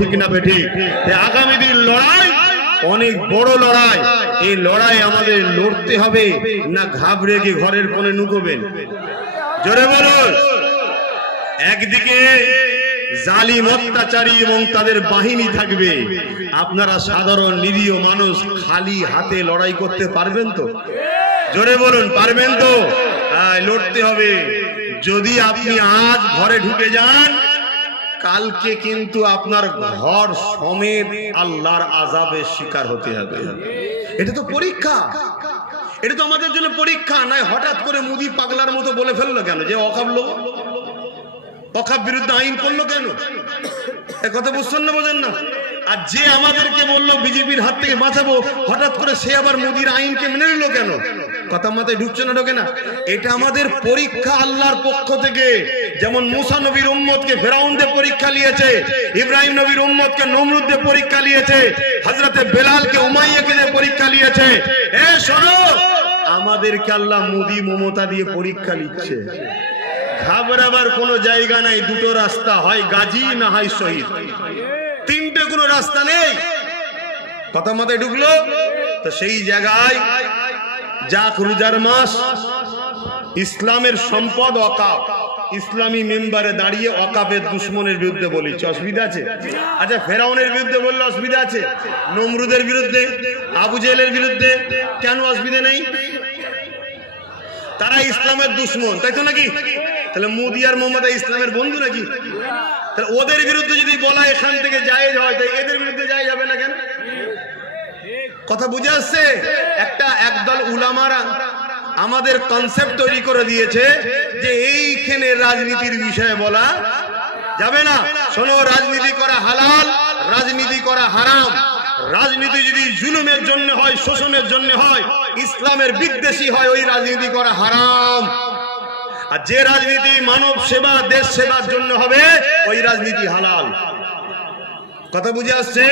ঠিক না বেঠিক? আগামী দিন লড়াই অনেক বড় লড়াই। এই লড়াই আমাদের লড়তে হবে, না ঘাবড়ে গিয়ে ঘরের কোণে নুকোবেন? জোরে বলুন। একদিকে জালিম অত্যাচারী এবং তাদের বাহিনী থাকবে, আপনারা সাধারণ নিরীহ মানুষ খালি হাতে লড়াই করতে পারবেন তো? জোরে বলুন, পারবেন তো? লড়তে হবে। যদি আপনি আজ ঘরে ঢুকে যান, কালকে কিন্তু আপনার ঘর সমেত আল্লাহর আযাবের শিকার হতে হবে। এটা তো পরীক্ষা, এটা তো আমাদের জন্য পরীক্ষা। নয় হঠাৎ করে মুদি পাগলার মতো বলে ফেললো কেন যে অকাব লোক, অকাব বিরুদ্ধে আইন করলো কেন? এ কথা বুঝছেন না, বোঝেন না? আর যে আমাদেরকে বললো বিজেপির হাত থেকে বাঁচাবো, হঠাৎ করে সে আবার মোদির আইনকে মেনে নিল কেন? কথা মাথায় ঢুকছে না, ঢোকে না? এটা আমাদের পরীক্ষা আল্লাহর পক্ষ থেকে। যেমন মুসা নবীর উম্মতকে ফেরাউনদের পরীক্ষা নিয়েছে, ইব্রাহিম নবীর উম্মতকে নমরুদদের পরীক্ষা নিয়েছে, হযরতে বেলালকে উমাইয়াকে পরীক্ষা নিয়েছে। এ শোনো, আমাদেরকে আল্লাহ মোদি মমতা দিয়ে পরীক্ষা নিচ্ছে। ঘাবড়াবার কোনো জায়গা নাই। দুটো রাস্তা, হয় গাজী না হয় শহীদ, তিনটে কোনো রাস্তা নেই। কথা মাথায় ঢুকলো তো? সেই জায়গায় যাক রোজার মাস, ইসলামের সম্পদ অকাপ, ইসলামী মেম্বারে দাঁড়িয়ে অকাপের দুশ্মনের বিরুদ্ধে বলিছে, অসুবিধা আছে? আচ্ছা, ফেরাউনের বিরুদ্ধে বললে অসুবিধা আছে? নমরুদের বিরুদ্ধে, আবু জেহেলের বিরুদ্ধে কেন অসুবিধা নেই? তারা ইসলামের দুশ্মন, তাই তো নাকি? তাহলে মোদি আর মমতা ইসলামের বন্ধু নাকি? তাহলে ওদের বিরুদ্ধে যদি বলা এখান থেকে জায়েজ হয়, তাই এদের বিরুদ্ধে জায়েজ হবে না কেন? কথা বুঝে আসছে? একদল উলামারা আমাদের কনসেপ্ট তৈরি করে দিয়েছে যে এইখানে রাজনীতির বিষয়ে বলা যাবে না। শোনো, রাজনীতি করা হালাল, রাজনীতি করা হারাম। রাজনীতি যদি জুলুমের জন্য হয়, শোষণের জন্য হয়, ইসলামের বিদ্বেষী হয়, ওই রাজনীতি করা হারাম। আর যে রাজনীতি মানব সেবা, দেশ সেবার জন্য হবে, ওই রাজনীতি হালাল। কথা বুঝে আসছে?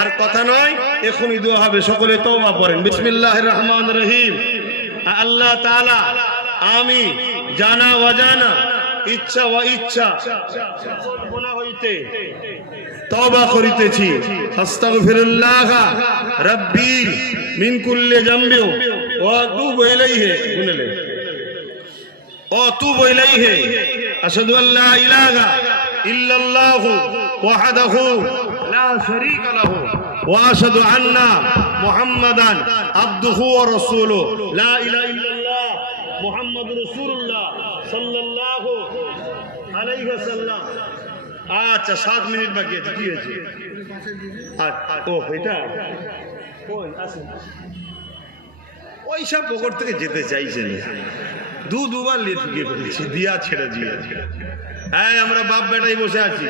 আর কথা নয়, এখনই দোয়া হবে। সকলে তওবা করেন। বিসমিল্লাহির রহমানির রহিম। আল্লাহ তাআলা, আমি জানা অজানা, ইচ্ছা ও ইচ্ছা গুনাহ হইতে তওবা করিতেছি। আস্তাগফিরুল্লাহ রাব্বি মিন কুল্লি যামবি ওয়া আতুবু ইলাইহি গুনলে ওয়া আতুবু ইলাইহি। আশহাদু আল্লা ইলাহা ইল্লাল্লাহু ওয়াহদাহু লা শারীকা লাহু ওয়া আশহাদু আন্না মুহাম্মাদান আবদুহু ওয়া রাসূলুহু। লা ইলাহা ইল্লাল্লাহ মুহাম্মাদুর রাসূলুল্লাহ সাল্লাল্লাহু আলাইহি ওয়াসাল্লাম। আচ্ছা, 7 মিনিট বাকি আছে। কি হয়েছে? ও এটা কোন আছে? ওই সব পকড় থেকে যেতে চাইছেন, দুবার লেট গিয়ে ফেলেছি, দিয়া ছেড়ে দিয়ে। হ্যাঁ, আমরা বাপ বেটাই বসে আছি,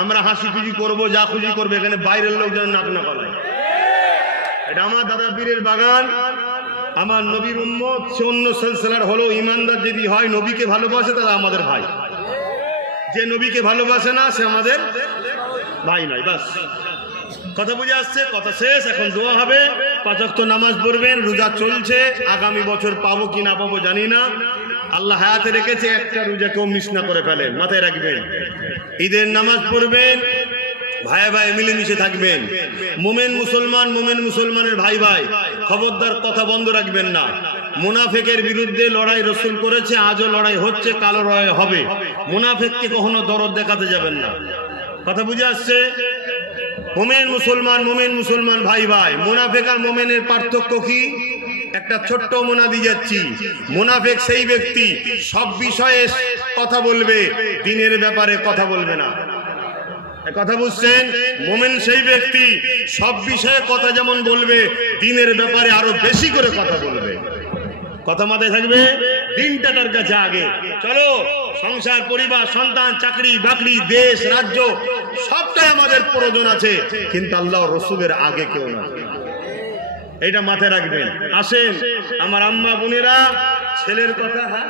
আমরা হাসি খুশি করবো, যা খুশি করবো। এখানে বাইরের লোক যেন নাক না পালায়। এটা আমার দাদা পীরের বাগান, আমার নবীর উম্মত। সে অন্য সিলসিলার হলো ইমানদার যদি হয়, নবীকে ভালোবাসে, তারা আমাদের ভাই। যে নবীকে ভালোবাসে না, সে আমাদের ভাই নয়। বাস, কথা বুঝে আসছে? কথা শেষ। এখন দোয়া হবে, 5 ওয়াক্ত নামাজ পড়বেন। রোজা চলছে, আগামী বছর পাবো কি না পাবো জানি না। আল্লাহ হায়াতে রেখেছে, একটা রোজা কেউ মিস না করে ফেলেন, মাথায় রাখবেন। ঈদের নামাজ পড়বেন, ভাই ভাই মিলেমিশে থাকবেন। মোমেন মুসলমান, মোমেন মুসলমানের ভাই ভাই, খবরদার কথা বন্ধ রাখবেন না। মুনাফিকের বিরুদ্ধে লড়াই রাসূল করেছে, আজও লড়াই হচ্ছে, কালো লড়াই হবে। মুনাফিককে কখনো দরদ দেখাতে যাবেন না। কথা বুঝে আসছে? মোমেন মুসলমান, মোমেন মুসলমান ভাই ভাই। মুনাফিক আর মোমেনের পার্থক্য কি? একটা ছোট্ট মুনাদি যাচ্ছি। মুনাফিক সেই ব্যক্তি সব বিষয়ে কথা বলবে, দিনের ব্যাপারে কথা বলবে না। কথা বুঝছেন? মোমেন সেই ব্যক্তি সব বিষয়ে কথা যেমন বলবে, দিনের ব্যাপারে আরো বেশি করে কথা বলবে। কথা মাথায় থাকবে, দিনটা তার কাছে আগে। চলো, সংসার, পরিবার, সন্তান, চাকরি বাকরি, দেশ, রাজ্য সবটাই আমাদের প্রয়োজন আছে, কিন্তু আল্লাহ রসুলের আগে কেউ না। এইটা মাথায় রাখবেন। আসেন আমার আম্মা বোনেরা, ছেলের কথা, হ্যাঁ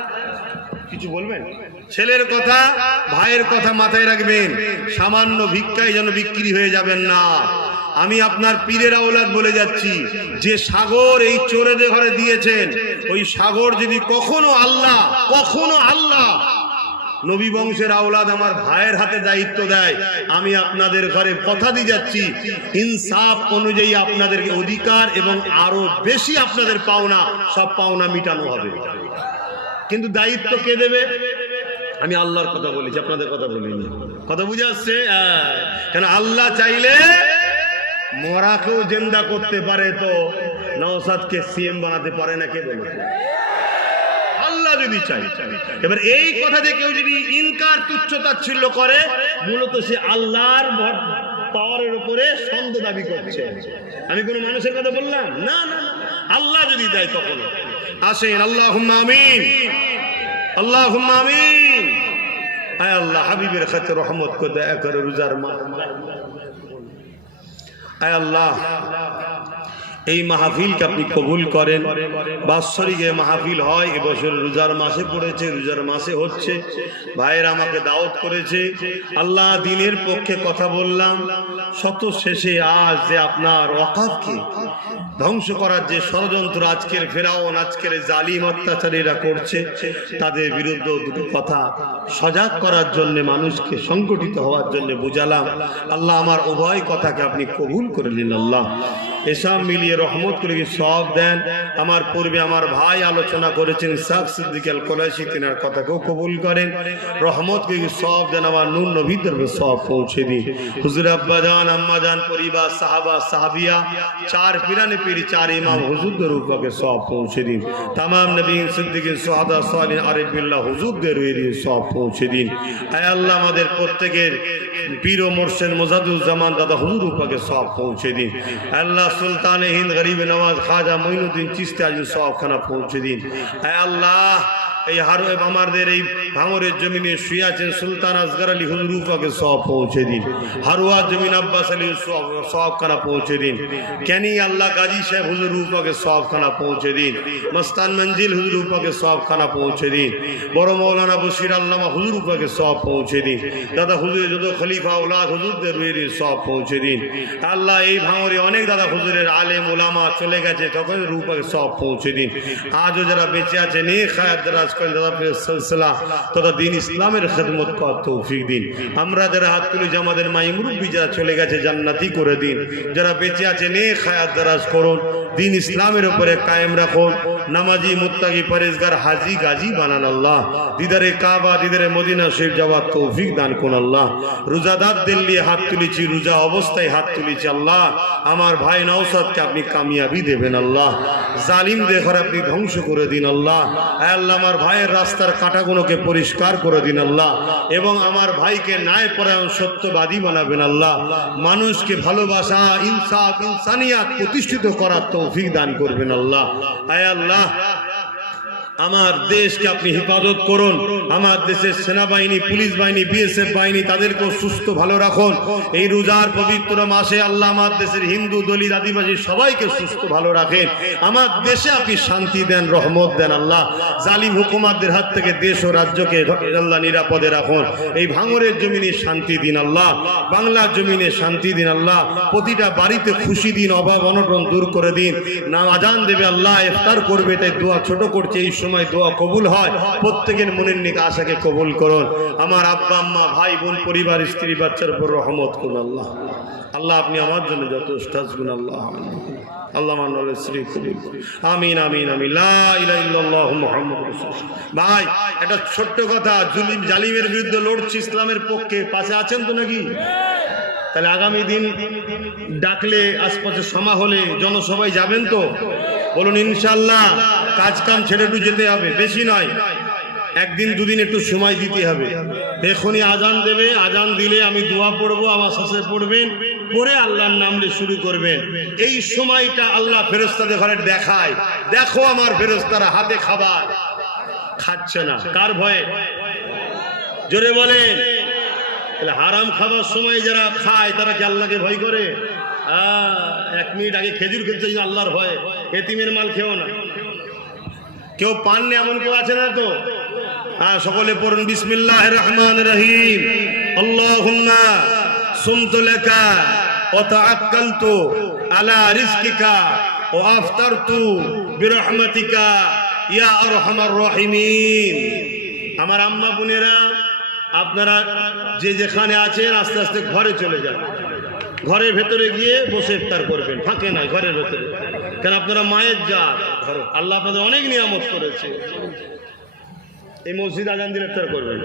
কিছু বলবেন? ছেলের কথা, ভাইয়ের কথা মাথায় রাখবেন। সামান্য ভিক্ষায় যেন বিক্রি হয়ে যাবেন না। আমি আপনার পীরের আওলাদ বলে যাচ্ছি, যে সাগর এই চোরেদের ঘরে দিয়েছেন, ওই সাগর যদি কখনো আল্লাহ নবী বংশের আওলাদ আমার ভাইয়ের হাতে দায়িত্ব দেয়, আমি আপনাদের ঘরে কথা দিয়ে যাচ্ছি ইনসাফ অনুযায়ী আপনাদেরকে অধিকার এবং আরো বেশি আপনাদের পাওনা, সব পাওনা মিটানো হবে। কিন্তু দায়িত্ব কে দেবে? আমি আল্লাহর কথা বলেছি, আপনাদের কথা বলিনি। কথা বুঝে আসছে? কেন আল্লাহ চাইলে মরাকেও জিন্দা করতে পারে, তো নওশাদকে সিএম বানাতে পারে না? কে বলেছে? আল্লাহ যদি চাই। এবার এই কথা যে কেউ যদি ইনকার তুচ্ছতাচ্ছিল্য করে, মূলত সে আল্লাহর পাওয়ারের উপরে সন্দেহ দাবি করছে। আমি কোন মানুষের কথা বললাম না, না, আল্লাহ যদি দেয় তখন আসেন। আল্লাহুম্মা আমিন, আল্লাহুম্মা আমিন। আয় আল্লাহ, হাবিবের খাতে রহমত করে দয়া করে রোজার মাস। আয় আল্লাহ, এই মাহফিলকে আপনি কবুল করেন। বাৎসরিক মাহফিল হয়, এবছর রোজার মাসে পড়েছে, রোজার মাসে হচ্ছে। ভাইয়েরা আমাকে দাওয়াত করেছে, আল্লাহ দিনের পক্ষে কথা বললাম। শত শেষে আজ যে আপনার ওয়াকাফকে ধ্বংস করার যে ষড়যন্ত্র আজকের ফেরাউন, আজকের জালিম অত্যাচারীরা করছে, তাদের বিরুদ্ধে দুটো কথা সজাগ করার জন্য, মানুষকে সংগঠিত হওয়ার জন্য বুঝালাম। আল্লাহ আমার উভয় কথাকে আপনি কবুল করে নিন। আল্লাহ এসব মিলিয়ে রহমত করে সব দেন। আমার পূর্বে আমার ভাই আলোচনা করেছেন ইসহাক সিদ্দিক আল কোরাইশি, তিনার কথাকেও কবুল করেন। রহমত করে সব দেন। আমার নূর নবীর দরবারে সব পৌঁছে দিন। হুজুর আব্বা জান, আম্মা জান, পরিবার, সাহাবা, সাহাবিয়া, চার পিরানে পীর, চার ইমাম হুজুরদের রূপকে সব পৌঁছে দিন। তামাম নবী সিদ্দিকিন, সুহাদা, সালিহিন, আরিফিল্লাহ হুজুরদের রুয়ে সব পৌঁছে দিন। আয় আল্লাহ, আমাদের প্রত্যেকের পীর ও মুর্শিদ মুজাদ্দুজ্জামান দাদা হুজুর রূপকে সব পৌঁছে দিন। আল্লাহ সুলতান হিন্দ গরিব নওয়াজ খাজা মঈনুদ্দিন চিশতি আজ সবখানা পৌঁছে দিন। আয় আল্লাহ, এই আমাদের এই ভাঙরের জমিনে শুয়ে আছেন সুলতান আসগর আলী হুজুর রূপকে সব পৌঁছে দিন। হারুয়া জমিন আব্বাস আলী সবখানা পৌঁছে দিন। ক্যানি আল্লাহ গাজী সাহেব হুজুর রূপকে সবখানা পৌঁছে দিন। মস্তান মঞ্জিল হুজুর রূপকে সবখানা পৌঁছে দিন। বড় মৌলানা বশির আল্লামা হুজুর রূপকে সব পৌঁছে দিন। দাদা হুজুরের যত খলিফা ওলাদ হুজুরদের রুয়ে সব পৌঁছে দিন। আল্লাহ এই ভাঙরে অনেক দাদা হুজুরের আলেম ওলামা চলে গেছে, তখন রূপকে সব পৌঁছে দিন। আজও যারা বেঁচে আছে নেক হায়াত দারাজ করেন, দাদা সিলসিলা তথা দিন ইসলামের খেদমত করার তৌফিক দিন। আমরা যারা হাত তুলি, আমাদের মাই মুরব্বী যারা চলে গেছে জান্নাতি করে দিন। যারা বেঁচে আছে নেক হায়াত দারাজ করুন, দিন ইসলামের উপরে কায়েম রাখুন। নামাজি, মুত্তাকি, পরেজগার, হাজি, গাজী বানান আল্লাহ। দিদারে কাবা, দিদারে মদিনা শরীফ যাওয়ার তৌফিক দান করুন আল্লাহ। রোজাদারদের নিয়ে হাত তুলেছি, রোজা অবস্থায় হাত তুলেছি আল্লাহ। আমার ভাই নওশাদকে আপনি কামিয়াবি দেবেন আল্লাহ। জালিমদের ঘর আপনি ধ্বংস করে দিন আল্লাহ। আল্লাহ আমার ভাইয়ের রাস্তার কাঁটাগুলোকে পরিষ্কার করে দিন আল্লাহ, এবং আমার ভাইকে ন্যায়পরায়ণ সত্যবাদী বানাবেন আল্লাহ। মানুষকে ভালোবাসা, ইনসাফ, ইনসানিয়াত প্রতিষ্ঠিত করার তৌফিক দান করবেন আল্লাহ। আয় আল্লাহ, আমার দেশকে আপনি হেফাজত করুন। আমার দেশের সেনাবাহিনী, পুলিশ বাহিনী, বিএসএফ বাহিনী, তাদেরকেও সুস্থ ভালো রাখুন। এই রোজার পবিত্র মাসে আল্লাহ আমার দেশের হিন্দু, দলিত, আদিবাসী সবাইকে সুস্থ ভালো রাখেন। আমার দেশে আপনি শান্তি দেন, রহমত দেন আল্লাহ। জালিম হুকুমাতদের হাত থেকে দেশ ও রাজ্যকে আল্লাহ নিরাপদে রাখুন। এই ভাঙরের জমিনে শান্তি দিন আল্লাহ, বাংলার জমিনে শান্তি দিন আল্লাহ। প্রতিটা বাড়িতে খুশি দিন, অভাব অনটন দূর করে দিন। না আজান দেবে আল্লাহ, ইফতার করবে, তাই দোয়া ছোট করছে, এই সময় দোয়া কবুল হয়। প্রত্যেকের মনের নেক আশাকে কবুল করুন। আমার আব্বা আম্মা, ভাই বোন, পরিবার, স্ত্রী, বাচ্চার উপর রহমত করুন আল্লাহ। আল্লাহ আপনি আমার জন্য যথেষ্ট আসবেন আল্লাহ। আল্লাহ শ্রী কবুল আমিন, আমিন, আমিন। লা ইলাহা ইল্লাল্লাহু মুহাম্মাদুর রাসূলুল্লাহ। ভাই, একটা ছোট্ট কথা, জালিমের বিরুদ্ধে লড়ছি, ইসলামের পক্ষে, পাশে আছেন তো নাকি? তাহলে আগামী দিন ডাকলে, আশপাশে সমা হলে, জনসভায় যাবেন তো? বলুন ইনশাআল্লাহ। কাজ কাম ছেড়ে একটু যেতে হবে, বেশি নয়, একদিন দুদিন একটু সময় দিতে হবে। এখনই আজান দেবে, আজান দিলে আমি দোয়া পড়বো, আমার শেষে পড়বেন, পরে আল্লাহর নাম নিয়ে শুরু করবেন। এই সময়টা আল্লাহ ফেরেশতাদের ঘরে দেখায়, দেখো আমার ফেরেশতারা হাতে খাবার খাচ্ছে না। কার ভয়ে? জোরে বলেন। হারাম খাবার সময় যারা খায়, তারা কি আল্লাহকে ভয় করে? 1 মিনিট আগে খেজুর খেতে আল্লাহর ভয়ে, এতিমের মাল খেও না। কেউ পাননি এমন কেউ আছে না তো? সকলে পড়ুন বিসমিল্লাহির রহমানির রহিম। আল্লাহুম্মা সুমতু লাকা ওয়া তাআক্কালতু আলা রিজকিকা ওয়া আফতারতু বিরহমাতিকা ইয়া আরহামার রাহিমিন। আমার আম্মা বোনেরা, আপনারা যে যেখানে আছেন আস্তে আস্তে ঘরে চলে যান, ঘরের ভেতরে গিয়ে বসে ইফতার করবেন, ফাঁকে নাই, ঘরের ভেতরে। কেন আপনারা মায়ের জাত, আল্লাহ আপনাদের অনেক নিয়ামত করেছে। এই মসজিদ আজান দিলে ইফতার করবেন।